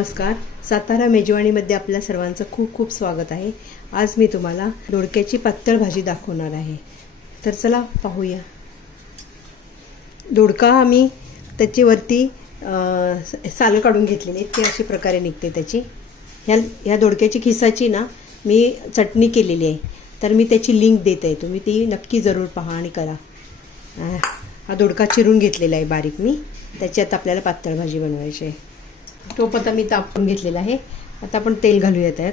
नमस्कार. सातारा मेजवानीमध्ये आपल्या सर्वांचं खूप खूप स्वागत आहे. आज मी तुम्हाला दोडक्याची पातळ भाजी दाखवणार आहे. तर चला पाहूया. दोडका आम्ही त्याच्यावरती साल काढून घेतलेली ती अशी प्रकारे निघते त्याची. ह्या दोडक्याची खिसाची ना मी चटणी केलेली आहे, तर मी त्याची लिंक देत आहे. तुम्ही ती नक्की जरूर पहा आणि करा. हा दोडका चिरून घेतलेला आहे बारीक मी. त्याच्यात आपल्याला पातळ भाजी बनवायची आहे. टोप आता मी तापवून घेतलेला आहे. आता आपण तेल घालूया त्यात.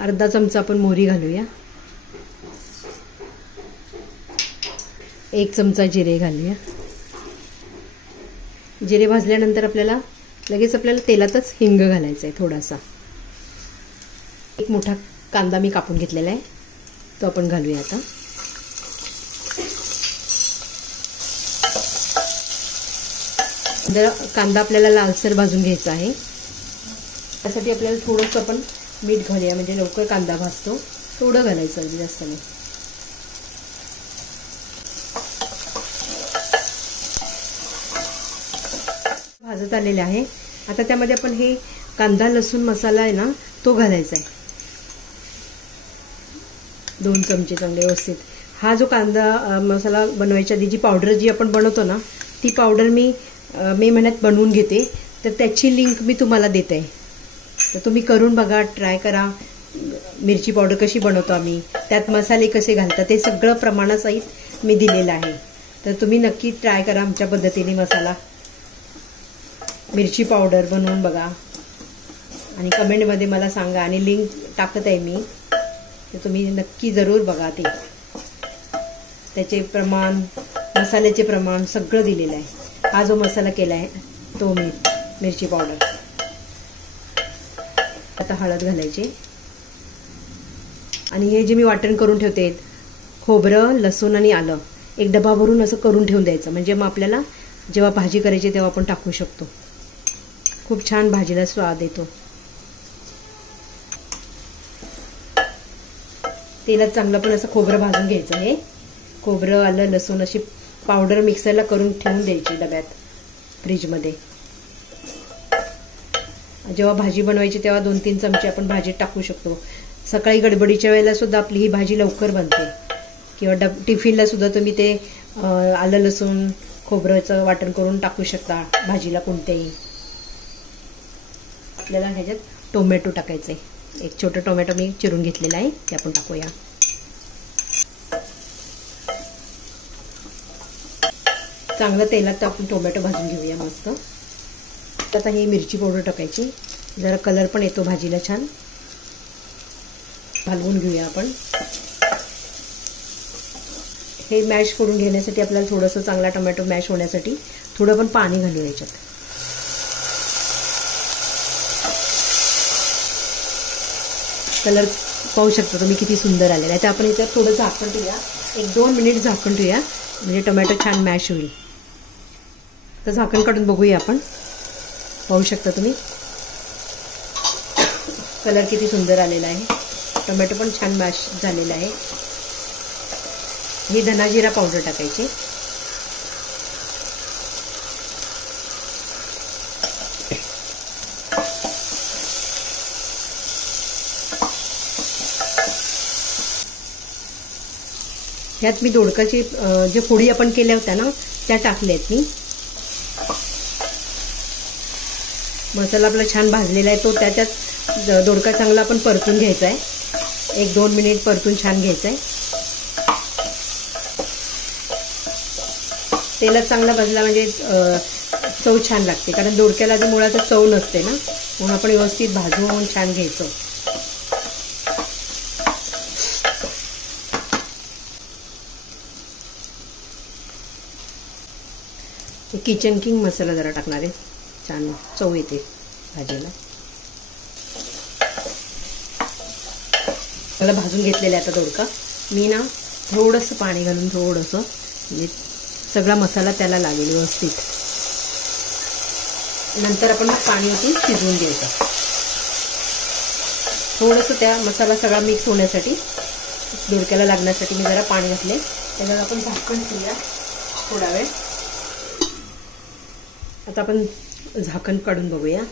अर्धा चमचा आपण मोहरी घालूया. 1 चमचा जिरे घालूया. जिरे भाजल्यानंतर आपल्याला लगेच तेलातच हिंग घालायचा आहे थोडासा. 1 मोठा कांदा मी कापून घेतलेला आहे, तो आपण घालूया आता. कांदा आपल्याला लालसर भाजून घ्यायचा आहे. त्यासाठी आपल्याला थोडंसं आपण मीठ घालूया, म्हणजे लवकर कांदा भाजतो. थोडं घालायचं, अगदी जास्त नाही. भाजत आलेले आहे. आता त्यामध्ये आपण हे कांदा लसूण मसाला आहे ना, तो घालायचा आहे. 2 चमचे चांगले व्यवस्थित. हा जो कांदा मसाला बनवायच्या आधी जी पावडर जी आपण बनवतो ना, ती पावडर मी मे महिन्यात बनवून घेते. तर त्याची लिंक मी तुम्हाला देते. तर तुम्ही करून बघा, ट्राय करा. मिरची पावडर कशी बनवतो आम्ही, त्यात मसाले कसे घालतात, ते सगळं प्रमाणासहित मी दिलेलं आहे. तर तुम्ही नक्की ट्राय करा आमच्या पद्धतीने मसाला मिरची पावडर बनवून बघा आणि कमेंटमध्ये मला सांगा. आणि लिंक टाकत आहे मी, तर तुम्ही नक्की जरूर बघा. ते त्याचे प्रमाण, मसाल्याचे प्रमाण सगळं दिलेलं आहे. हा जो मसाला केला आहे तो मिरची पावडर. आता हळद घालायची. आणि हे जे मी वाटण करून ठेवते, खोबरं लसूण आणि आलं, 1 डबा भरून असं करून ठेवून द्यायचं. म्हणजे मग आपल्याला जेव्हा भाजी करायची तेव्हा आपण टाकू शकतो. खूप छान भाजीला स्वाद येतो. तेलात चांगलं पण असं खोबरं भाजून घ्यायचं. हे खोबरं आलं लसूण अशी पावडर मिक्सरला करून ठेवून द्यायची डब्यात फ्रीजमध्ये. जेव्हा भाजी बनवायची तेव्हा 2-3 चमचे आपण भाजीत टाकू शकतो. सकाळी गडबडीच्या वेळेला सुद्धा आपली ही भाजी लवकर बनते. किंवा टिफिनला सुद्धा तुम्ही ते आलं लसूण खोबऱ्याचं वाटण करून टाकू शकता भाजीला कोणत्याही. आपल्याला ह्याच्यात टोमॅटो टाकायचे. 1 छोटं टोमॅटो मी चिरून घेतलेला आहे, ते आपण टाकूया. चांगलं तेलात आपण टोमॅटो भाजून घेऊया मस्त. आता ही मिरची पावडर टाकायची. जरा कलर पण येतो भाजीला छान. हलवून घेऊया आपण. हे मॅश करून घेण्यासाठी आपल्याला थोडंसं चांगला टोमॅटो मॅश होण्यासाठी थोडं पण पाणी घालूया याच्यात. कलर पाहू शकता तुम्ही किती सुंदर आलेला आहे. तर आपण याच्यात थोडं झाकण ठेवूया. 1-2 मिनिट झाकण ठेवूया, म्हणजे टोमॅटो छान मॅश होईल. तर झाकण काढून बघूया आपण. पाहू शकता तुम्ही कलर किती सुंदर आलेला आहे. टोमॅटो पण छान मॅश झालेला आहे. ही धना जिरा पावडर टाकायची. ह्यात मी दोडकाची जे फोडी आपण केल्या होत्या ना, त्या टाकल्यात मी. मसाला आपला छान भाजलेला आहे, तो त्याच्यात दोडका चांगला आपण परतून घ्यायचा आहे. 1-2 मिनिट परतून छान घ्यायचा आहे. तेलात चांगला भाजला म्हणजे चव छान लागते. कारण दोडक्याला आधी मुळातच चव नसते ना, म्हणून आपण व्यवस्थित भाजून छान घ्यायचं. किचन किंग मसाला जरा टाकणार आहे, छान चव येते भाजीला. मला भाजून घेतलेला आहे आता दोडका. मी ना थोडंसं पाणी घालून थोडंसं, म्हणजे सगळा मसाला त्याला लागेल व्यवस्थित. नंतर आपण पाणी ओतून शिजवून घ्यायचं. थोडंसं त्या मसाला सगळा मिक्स होण्यासाठी, दोडक्याला लागण्यासाठी मी जरा पाणी घातले. त्याच्यात आपण झाकण ठेवूया थोडा वेळ. आता आपण झाकण काढून बघूया.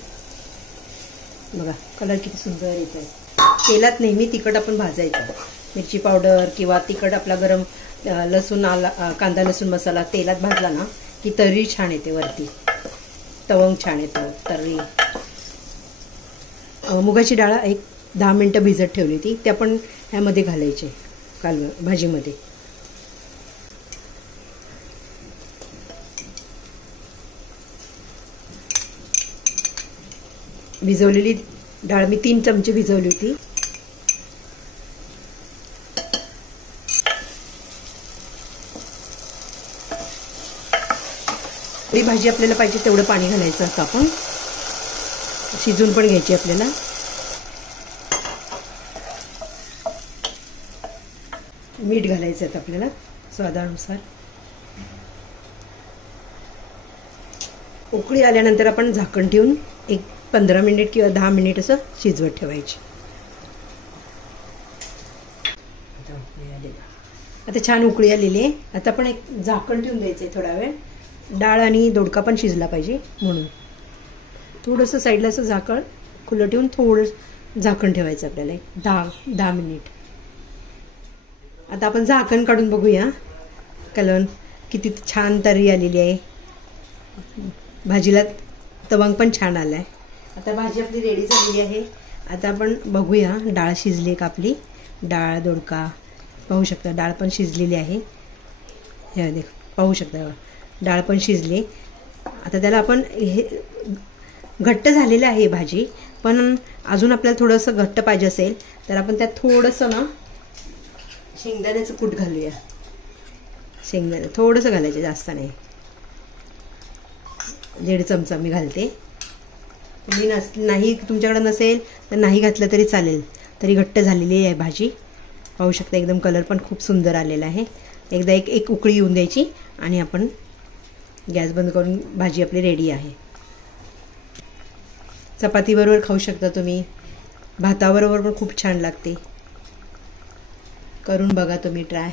बघा कलर किती सुंदर येत आहे. तेलात नेहमी तिखट आपण भाजायचं. मिरची पावडर किंवा तिखट आपला गरम लसूण आला कांदा लसूण मसाला तेलात भाजला ना की तर्री छान येते वरती, तवंग छान येतो तर्री. मुगाची डाळ एक 10 मिनिटं भिजत ठेवली होती, ते आपण ह्यामध्ये घालायचे भाजीमध्ये. भिजवलेली डाळ मी 3 चमचे भिजवली होती. ही भाजी आपल्याला पाहिजे तेवढं पाणी घालायचं असं आपण शिजून पण घ्यायची आपल्याला. मीठ घालायचं आहे आपल्याला स्वादानुसार. उकळी आल्यानंतर आपण झाकण ठेवून एक 15 मिनिट किंवा 10 मिनिट असं शिजवत ठेवायची. आता छान उकळी आलेली आहे. आता आपण एक झाकण ठेवून द्यायचं आहे थोडा वेळ. डाळ आणि दोडका पण शिजला पाहिजे म्हणून थोडंसं साईडला असं झाकण खुलं ठेवून थोडं झाकण ठेवायचं आपल्याला 10 मिनिट. आता आपण झाकण काढून बघूया. कलर किती छान तर्री आलेली आहे. भाजीला तवंग पण छान आला आहे. आता भाजी आपली रेडी झालेली आहे. आता आपण बघूया डाळ शिजली का आपली. डाळ दोडका पाहू शकता डाळ पण शिजलेली आहे. हे देख पाहू शकता डाळ पण शिजली. आता त्याला आपण हे घट्ट झालेलं आहे भाजी, पण अजून आपल्याला थोडंसं घट्ट पाहिजे असेल तर आपण त्यात थोडंसं ना शेंगदाण्याचं कूट घालूया. शेंगदाणा थोडंसं घालायचं, जास्त नाही. 1.5 चमचा मी घालते. तुम्ही नाही तुमच्याकडे नसेल तर नाही घातलं तरी चालेल. तरी घट्ट झालेली आहे भाजी पाहू शकता. एकदम कलर पण खूप सुंदर आलेला आहे. एकदा एक उकळी येऊन द्यायची आणि आपण गॅस बंद करून भाजी आपली रेडी आहे. चपातीबरोबर खाऊ शकता तुम्ही, भाताबरोबर पण खूप छान लागते. करून बघा तुम्ही ट्राय.